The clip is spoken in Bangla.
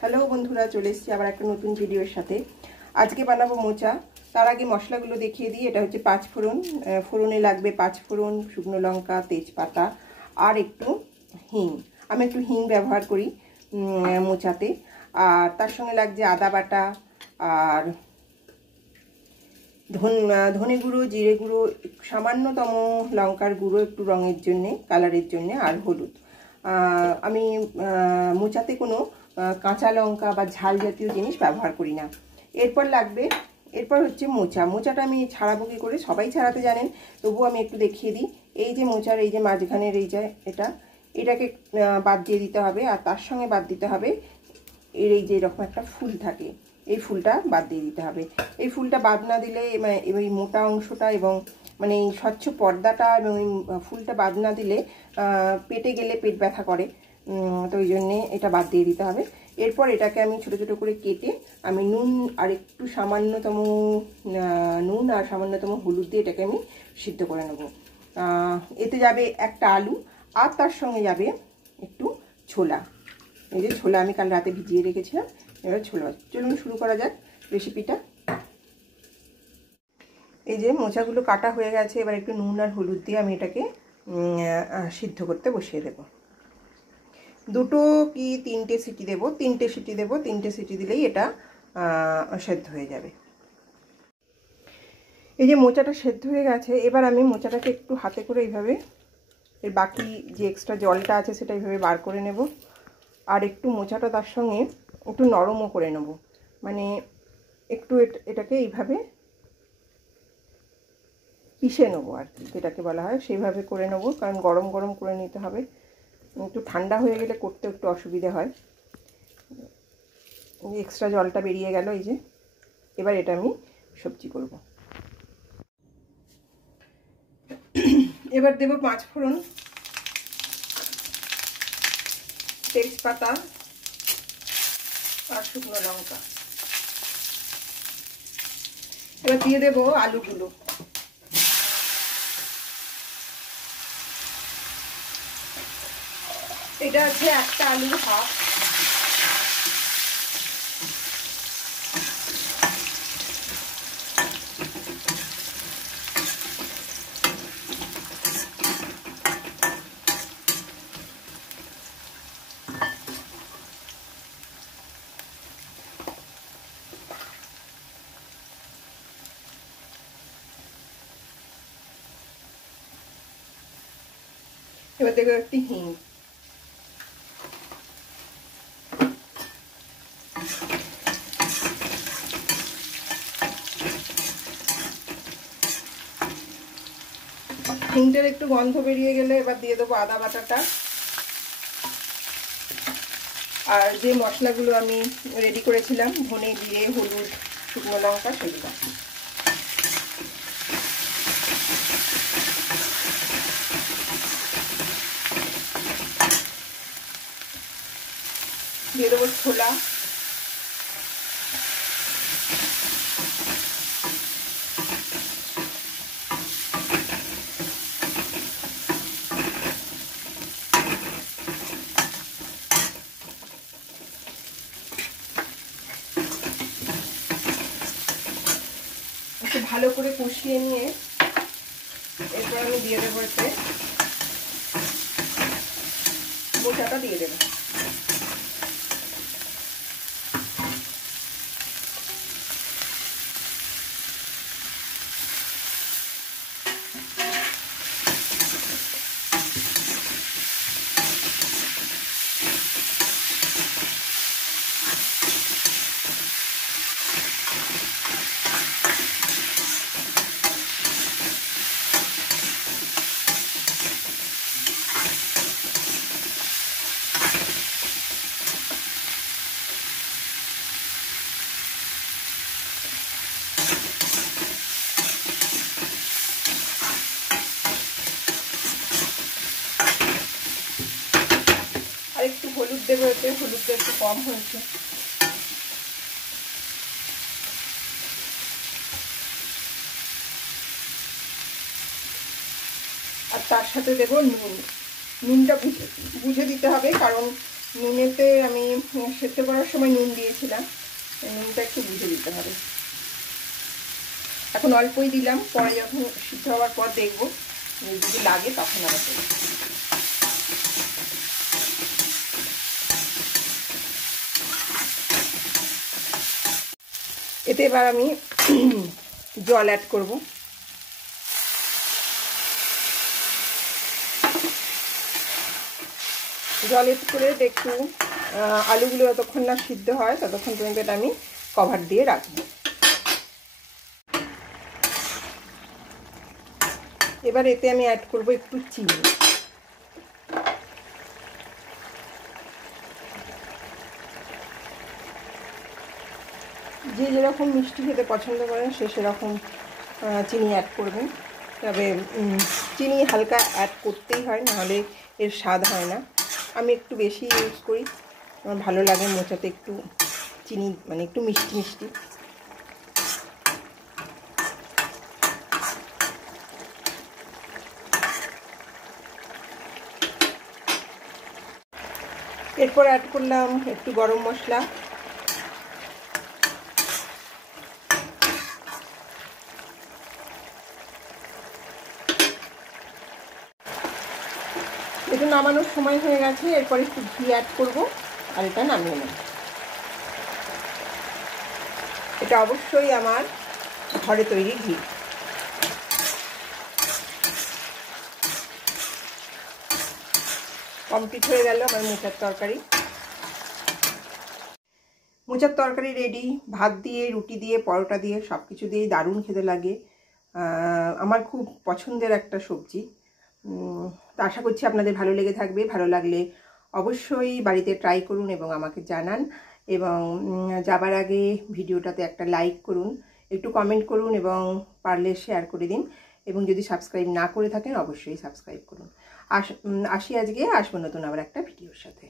হ্যালো বন্ধুরা, চলে এসেছি আবার একটা নতুন ভিডিওর সাথে। আজকে বানাবো মোচা। তার আগে মশলাগুলো দেখিয়ে দিই। এটা হচ্ছে 5 ফোড়ন। ফোড়নে লাগবে 5 ফোড়ন, শুকনো লঙ্কা, তেজপাতা আর একটু হিং। আমি একটু হিং ব্যবহার করি মোচাতে। আর তার সঙ্গে লাগছে আদা বাটা আর ধনে গুঁড়ো, জিরে গুঁড়ো, সামান্যতম লঙ্কার গুঁড়ো একটু রঙের জন্যে, কালারের জন্যে, আর হলুদ। আমি মোচাতে কোনো কাঁচা লঙ্কা বা ঝাল জাতীয় জিনিস ব্যবহার করি না। এরপর হচ্ছে মোচাটা আমি ছাড়াবো কী করে, সবাই ছাড়াতে জানেন, তবুও আমি একটু দেখিয়ে দিই। এই যে মোচার এই যে মাঝখানের এই যে এটাকে বাদ দিয়ে দিতে হবে। আর তার সঙ্গে বাদ দিতে হবে এর এই যে এরকম একটা ফুল থাকে, এই ফুলটা বাদ দিয়ে দিতে হবে। এই ফুলটা বাদ না দিলে এই মোটা অংশটা এবং মানে এই স্বচ্ছ পর্দাটা এবং এই ফুলটা বাদ না দিলে পেটে গেলে পেট ব্যথা করে, তো ওই জন্যে এটা বাদ দিয়ে দিতে হবে। এরপর এটাকে আমি ছোট ছোট করে কেটে আমি নুন আর সামান্যতম হলুদ দিয়ে এটাকে আমি সিদ্ধ করে নেব। এতে যাবে একটা আলু আর তার সঙ্গে যাবে একটু ছোলা। এই যে ছোলা আমি কাল রাতে ভিজিয়ে রেখেছিলাম, এবার ছোলা। চলুন শুরু করা যাক রেসিপিটা। এই যে মোচাগুলো কাটা হয়ে গেছে, এবার একটু নুন আর হলুদ দিয়ে আমি এটাকে সিদ্ধ করতে বসিয়ে দেব। 2 কি 3টে সিটি দেব, 3টে সিটি দেব। 3টে সিটি দিলেই এটা সেদ্ধ হয়ে যাবে। এই যে মোচাটা সেদ্ধ হয়ে গেছে, এবার আমি মোচাটাকে একটু হাতে করে এইভাবে এর বাকি যে এক্সট্রা জলটা আছে সেটা এইভাবে বার করে নেব। আর একটু মোচাটা তার সঙ্গে একটু নরমও করে নেব, মানে একটু এটাকে এইভাবে পিষে নেবো আর কি, যেটাকে বলা হয় সেইভাবে করে নেবো, কারণ গরম গরম করে নিতে হবে। একটু ঠান্ডা হয়ে গেলে করতে একটু অসুবিধে হয়। এক্সট্রা জলটা বেরিয়ে গেল। এই যে এবার এটা আমি সবজি করব। এবার দেব 5 ফোড়ন, তেজপাতা আর শুকনো লঙ্কা। এবার দিয়ে দেব আলুগুলো। এটা আছে একটা আলুর হাফ। এবার দেবো একটি হিং। হিংটার একটু গন্ধ বেরিয়ে গেলে এবার দিয়ে দেবো আদা বাটাটা আর যে মশলাগুলো আমি রেডি করেছিলাম, ধনে, জিরে, হলুদ, শুকনো লঙ্কা, সেগুলো দিয়ে দেবো। ছোলা, একটু ভালো করে কষিয়ে নিয়ে এরপর আমি দিয়ে দেবো এতে মোচাটা দিয়ে দেবো। আর একটু হলুদ দেবো, এতে হলুদটা একটু কম হয়েছে। আর তার সাথে দেবো নুন। নুনটা বুঝে দিতে হবে, কারণ নুনেতে আমি সেদ্ধ করার সময় নুন দিয়েছিলাম, নুনটা একটু বুঝে দিতে হবে। এখন অল্পই দিলাম, পরে যখন সিদ্ধ হওয়ার পর দেখবো যদি লাগে তখন আবার দেবো। এতে এবার আমি জল অ্যাড করব। জল অ্যাড করে একটু আলুগুলো যতক্ষণ না সিদ্ধ হয় ততক্ষণ পর্যন্ত এটা আমি কভার দিয়ে রাখবো। এবার এতে আমি অ্যাড করব একটু চিনি। যে যেরকম মিষ্টি খেতে পছন্দ করেন সে সেরকম চিনি অ্যাড করবেন। তবে চিনি হালকা অ্যাড করতেই হয়, নাহলে এর স্বাদ হয় না। আমি একটু বেশি ইউজ করি, আমার ভালো লাগে মোচাতে একটু চিনি, মানে একটু মিষ্টি মিষ্টি। এরপর অ্যাড করলাম একটু গরম মশলা, এটা নামানোর সময় হয়ে গেছে। এরপর একটু ঘি অ্যাড করব আর এটা নামিয়ে নেব। এটা অবশ্যই আমার ঘরে তৈরি ঘি। কমপ্লিট হয়ে গেল আমার মোচার তরকারি। মোচার তরকারি রেডি। ভাত দিয়ে, রুটি দিয়ে, পরোটা দিয়ে, সব কিছু দিয়েই দারুণ খেতে লাগে। আমার খুব পছন্দের একটা সবজি। তো আশা করছি আপনাদের ভালো লেগে থাকবে। ভালো লাগলে অবশ্যই বাড়িতে ট্রাই করুন এবং আমাকে জানান। এবং যাবার আগে ভিডিওটাতে একটা লাইক করুন, একটু কমেন্ট করুন এবং পারলে শেয়ার করে দিন। এবং যদি সাবস্ক্রাইব না করে থাকেন অবশ্যই সাবস্ক্রাইব করুন। আসি আজকে, আসবো নতুন আবার একটা ভিডিওর সাথে।